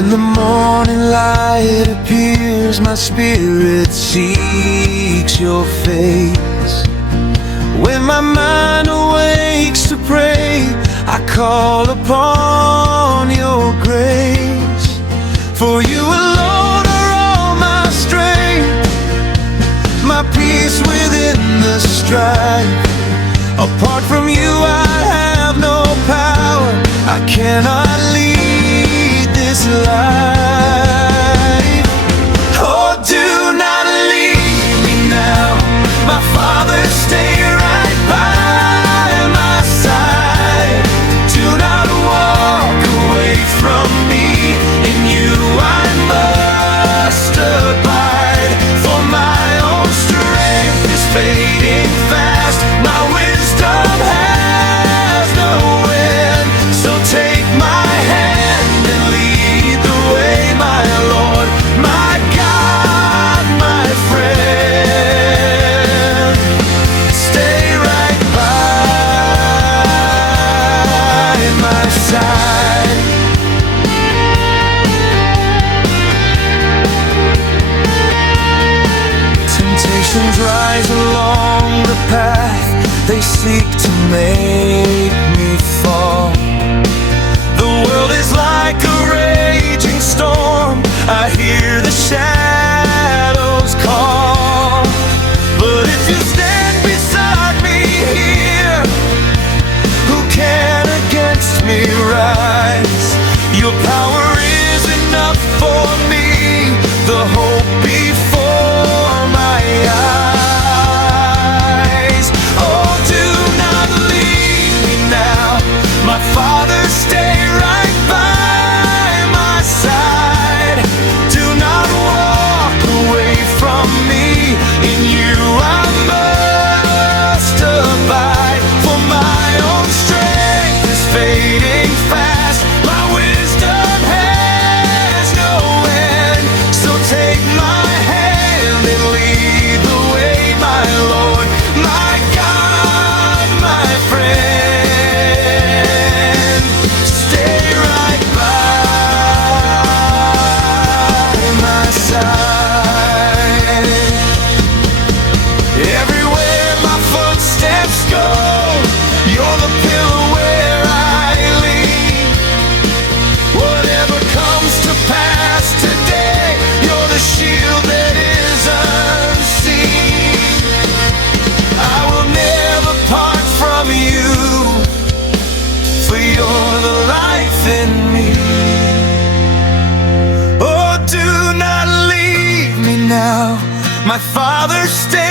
When the morning light appears, my spirit seeks your face. When my mind awakes to pray, I call upon your grace. For you alone are all my strength, my peace within the strife. Apart from you I have no power, I cannot lead this life. Oh, do not leave me now, my Father, stay right by my side. Do not walk away from me, in you I must abide. For my own strength is fading fast, my wisdom has no end. So take my hand and lead the way, my Lord, my God, my friend. Stay right by my side. Temptations rise along the path, they seek to make me fall. The world is like a raging storm, I hear the shadows call. But if you stand beside me here, who can against me rise? Your power is enough for me, the hope before my eyes. Oh, do not leave me now, my Father, stay right by my side. Do not walk away from me, in you I must abide. For my own strength is fading fast, my wisdom has no end. So take my hand and lead the way, my Lord, my God, my friend. Stay right by my side. Everywhere my footsteps go, you're the pillar where I lean. Whatever comes to pass today, you're the shield that is unseen. I will never part from you, for you're the life in me. Oh, do not leave me now, my Father, stay